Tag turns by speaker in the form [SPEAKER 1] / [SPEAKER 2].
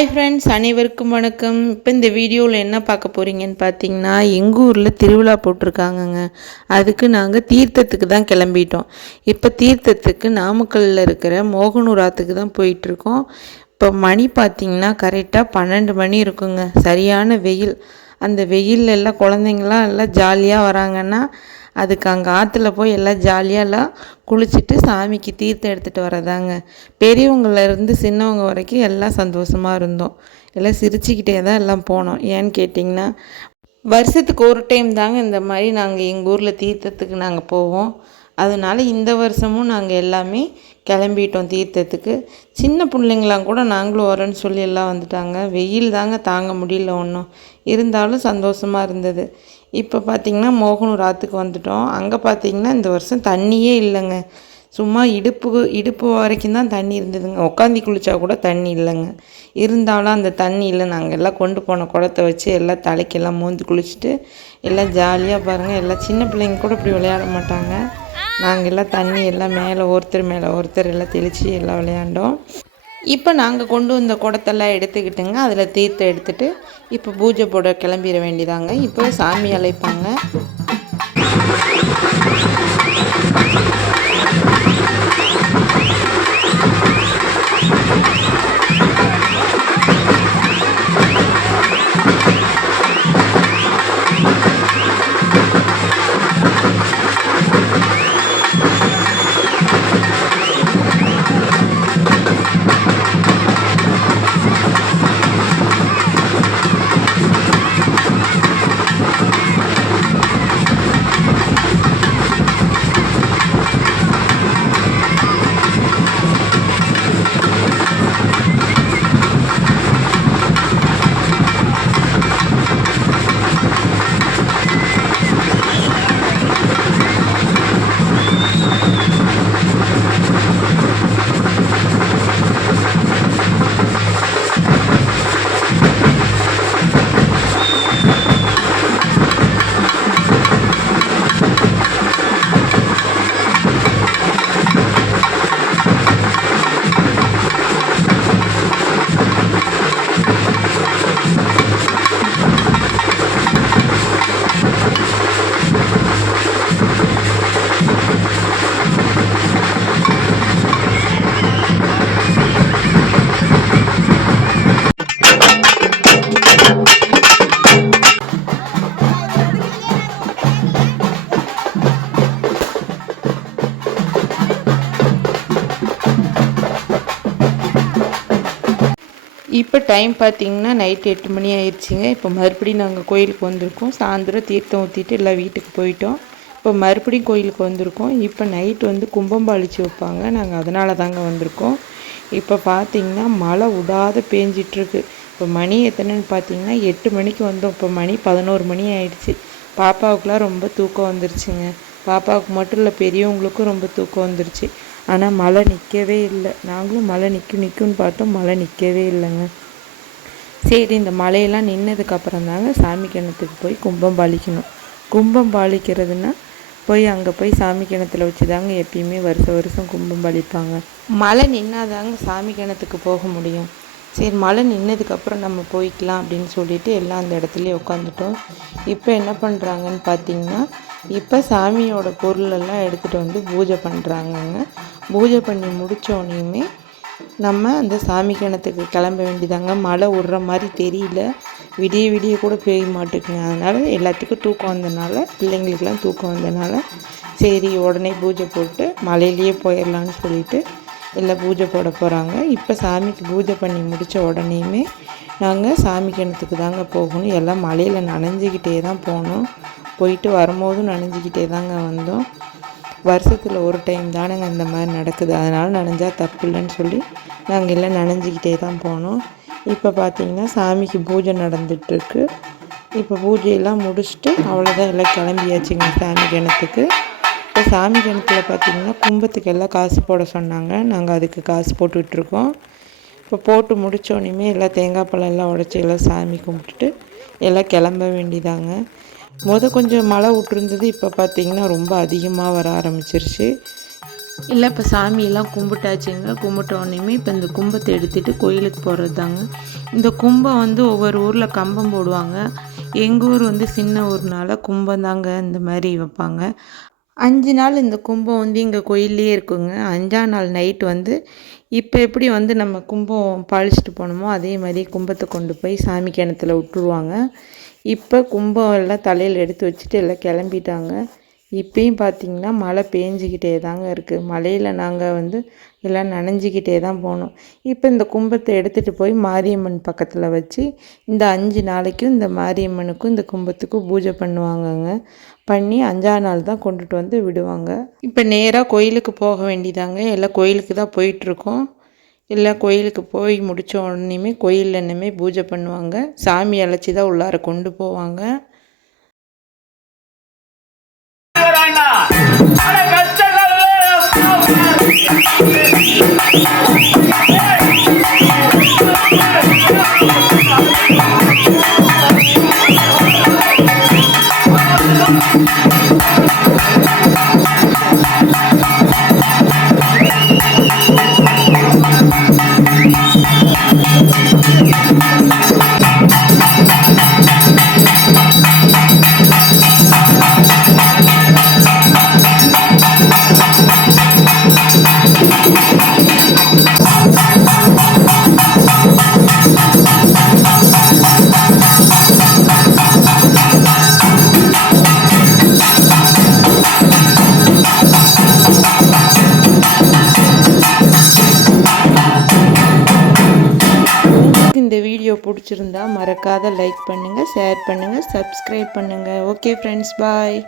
[SPEAKER 1] Hi friends அனைவருக்கும் வணக்கம். இப்போ இந்த வீடியோவில் என்ன பார்க்க போகிறீங்கன்னு பார்த்தீங்கன்னா எங்கள் ஊரில் திருவிழா போட்டிருக்காங்கங்க. அதுக்கு நாங்கள் தீர்த்தத்துக்கு தான் கிளம்பிட்டோம். இப்போ தீர்த்தத்துக்கு நாமக்கல்லில் இருக்கிற மோகனூர் ஆற்றுக்கு தான் போயிட்டுருக்கோம். இப்போ மணி பார்த்திங்கன்னா கரெக்டாக பன்னெண்டு மணி இருக்குங்க. சரியான வெயில். அந்த வெயிலெல்லாம் எல்லாம் குழந்தைங்களாம் எல்லாம் ஜாலியாக வராங்கன்னா அதுக்கு அங்கே ஆற்றுல போய் எல்லாம் ஜாலியாகலாம் குளிச்சுட்டு சாமிக்கு தீர்த்தம் எடுத்துகிட்டு வரதாங்க பெரியவங்கள்லேருந்து சின்னவங்க வரைக்கும் எல்லாம் சந்தோஷமாக இருந்தோம். எல்லாம் சிரிச்சுக்கிட்டே தான் எல்லாம் போனோம். ஏன்னு கேட்டிங்கன்னா வருஷத்துக்கு ஒரு டைம் தாங்க இந்த மாதிரி நாங்கள் எங்கள் ஊரில் தீர்த்தத்துக்கு நாங்கள் போவோம். அதனால இந்த வருஷமும் நாங்கள் எல்லாமே கிளம்பிட்டோம் தீர்த்தத்துக்கு. சின்ன பிள்ளைங்களாம் கூட நாங்களும் வரோன்னு சொல்லி எல்லாம் வந்துட்டாங்க. வெயில் தாங்க தாங்க முடியல ஒன்றும் இருந்தாலும் சந்தோஷமாக இருந்தது. இப்போ பார்த்திங்கன்னா மோகனூர் ஆற்றுக்கு வந்துட்டோம். அங்கே பார்த்திங்கன்னா இந்த வருஷம் தண்ணியே இல்லைங்க. சும்மா இடுப்பு இடுப்பு வரைக்கும் தான் தண்ணி இருந்ததுங்க. உட்காந்தி குளித்தா கூட தண்ணி இல்லைங்க. இருந்தாலும் அந்த தண்ணி இல்லை. நாங்கள் எல்லாம் கொண்டு போன குடத்தை வச்சு எல்லாம் தலைக்கெல்லாம் மூந்து குளிச்சுட்டு எல்லாம் ஜாலியாக பாருங்கள் எல்லாம் சின்ன பிள்ளைங்க கூட இப்படி விளையாட மாட்டாங்க. நாங்கள் எல்லாம் தண்ணி எல்லாம் மேலே ஒருத்தர் மேலே ஒருத்தர் எல்லாம் தெளித்து எல்லாம் விளையாண்டோம். இப்போ நாங்கள் கொண்டு வந்த குடத்தெல்லாம் எடுத்துக்கிட்டுங்க அதில் தீர்த்தம் எடுத்துகிட்டு இப்போ பூஜை போட கிளம்பிட வேண்டியதாங்க. இப்போ சாமி அழைப்பாங்க. இப்போ டைம் பார்த்தீங்கன்னா நைட் எட்டு மணி ஆயிடுச்சிங்க. இப்போ மறுபடியும் நாங்கள் கோயிலுக்கு வந்திருக்கோம். சாயந்தரம் தீர்த்தம் ஊற்றிட்டு எல்லாம் வீட்டுக்கு போயிட்டோம். இப்போ மறுபடியும் கோயிலுக்கு வந்திருக்கோம். இப்போ நைட் வந்து கும்பம் பாலிச்சு வைப்பாங்க. நாங்கள் அதனால தாங்க வந்திருக்கோம். இப்போ பார்த்தீங்கன்னா மழை விடாத பேஞ்சிட்ருக்கு. இப்போ மணி எத்தனைன்னு பார்த்தீங்கன்னா எட்டு மணிக்கு வந்தோம். இப்போ மணி பதினோரு மணி ஆயிடுச்சு. பாப்பாவுக்குலாம் ரொம்ப தூக்கம் வந்துருச்சுங்க. பாப்பாவுக்கு மட்டும் இல்லை பெரியவங்களுக்கும் ரொம்ப தூக்கம் வந்துருச்சு. ஆனால் மழை நிற்கவே இல்லை. நாங்களும் மழை நிற்கும் நிற்கும்னு பார்த்தோம். மழை நிற்கவே இல்லைங்க. சரி இந்த மழையெல்லாம் நின்னதுக்கப்புறம் தாங்க சாமி கிணத்துக்கு போய் கும்பம் பாலிக்கணும். கும்பம் பாலிக்கிறதுனா போய் அங்கே போய் சாமி கிணத்துல வச்சு தாங்க எப்பயுமே வருஷம் வருஷம் கும்பம் பாலிப்பாங்க. மழை நின்னாதாங்க சாமி கிணத்துக்கு போக முடியும். சரி மழை நின்னதுக்கப்புறம் நம்ம போய்க்கலாம் அப்படின்னு சொல்லிட்டு எல்லாம் அந்த இடத்துலையும் உட்காந்துட்டோம் இப்போ என்ன பண்ணுறாங்கன்னு பார்த்தீங்கன்னா இப்போ சாமியோட பொருளெல்லாம் எடுத்துகிட்டு வந்து பூஜை பண்ணுறாங்கங்க பூஜை பண்ணி முடித்தோடனையுமே நம்ம அந்த சாமி கிணத்துக்கு கிளம்ப வேண்டியதாங்க. மழை விடுற மாதிரி தெரியல. விடிய விடிய கூட பெய்ய மாட்டேங்குங்க அதனால் எல்லாத்துக்கும் தூக்கம் வந்தனால பிள்ளைங்களுக்கெல்லாம் தூக்கம் வந்தனால சரி உடனே பூஜை போட்டு மலையிலேயே போயிடலான்னு சொல்லிட்டு எல்லாம் பூஜை போட போகிறாங்க இப்போ சாமிக்கு பூஜை பண்ணி முடித்த உடனேயுமே நாங்கள் சாமி கிணத்துக்கு தாங்க போகணும். எல்லாம் மலையில் நனைஞ்சிக்கிட்டே தான் போனோம் போயிட்டு வரும்போதும் நனைஞ்சிக்கிட்டே தாங்க வந்தோம். வருஷத்தில் ஒரு டைம் தானேங்க இந்த மாதிரி நடக்குது. அதனால் நனைஞ்சால் தப்பு இல்லைன்னு சொல்லி நாங்கள் எல்லாம் நனைஞ்சிக்கிட்டே தான் போனோம். இப்போ பார்த்தீங்கன்னா சாமிக்கு பூஜை நடந்துகிட்ருக்கு இப்போ பூஜையெல்லாம் முடிச்சுட்டு அவ்வளோதான் எல்லாம் கிளம்பியாச்சுங்க சாமி கிணத்துக்கு. இப்போ சாமி கிணத்துல பார்த்தீங்கன்னா கும்பத்துக்கு எல்லாம் காசு போட சொன்னாங்க. நாங்கள் அதுக்கு காசு போட்டுட்ருக்கோம் இப்போ போட்டு முடித்தோடனே எல்லாம் தேங்காய் பழம் எல்லாம் உடச்சி எல்லாம் சாமி கும்பிட்டுட்டு எல்லாம் கிளம்ப வேண்டிதாங்க முத கொஞ்சம் மழை விட்டுருந்தது இப்போ பார்த்தீங்கன்னா ரொம்ப அதிகமாக வர ஆரம்பிச்சிருச்சு. இல்லை இப்போ சாமியெல்லாம் கும்பிட்டாச்சுங்க. கும்பிட்ட இப்போ இந்த கும்பத்தை எடுத்துகிட்டு கோயிலுக்கு போகிறது தாங்க இந்த கும்பம் வந்து ஒவ்வொரு ஊரில் கம்பம் போடுவாங்க. எங்கள் ஊர் வந்து சின்ன ஊர்னால கும்பம் தாங்க இந்த மாதிரி வைப்பாங்க. அஞ்சு நாள் இந்த கும்பம் வந்து இங்கே கோயிலே இருக்குங்க. அஞ்சாம் நாள் நைட் வந்து இப்போ எப்படி வந்து நம்ம கும்பம் பழிச்சிட்டு போனோமோ அதே மாதிரி கும்பத்தை கொண்டு போய் சாமி கிணத்துல விட்டுருவாங்க இப்போ கும்பம் எல்லாம் தலையில் எடுத்து வச்சுட்டு எல்லாம் கிளம்பிட்டாங்க. இப்பயும் பார்த்திங்கன்னா மழை பேஞ்சிக்கிட்டே தாங்க இருக்குது மழையில் நாங்கள் வந்து எல்லாம் நனைஞ்சிக்கிட்டே தான் போனோம். இப்போ இந்த கும்பத்தை எடுத்துகிட்டு போய் மாரியம்மன் பக்கத்தில் வச்சு இந்த அஞ்சு நாளைக்கும் இந்த மாரியம்மனுக்கும் இந்த கும்பத்துக்கும் பூஜை பண்ணுவாங்கங்க. பண்ணி அஞ்சாவது நாள் தான் கொண்டுட்டு வந்து விடுவாங்க. இப்போ நேராக கோயிலுக்கு போக வேண்டியதாங்க. எல்லாம் கோயிலுக்கு தான் போயிட்டுருக்கோம் இல்லை கோயிலுக்கு போய் முடித்த உடனேயுமே கோயிலில் என்னமே பூஜை பண்ணுவாங்க. சாமி அழைச்சி தான் உள்ளார கொண்டு போவாங்க. உங்களுக்கு பிடிச்சிருந்தா மறக்காத லைக் பண்ணுங்கள் ஷேர் பண்ணுங்கள் சப்ஸ்கிரைப் பண்ணுங்கள் ஓகே ஃப்ரெண்ட்ஸ் பாய்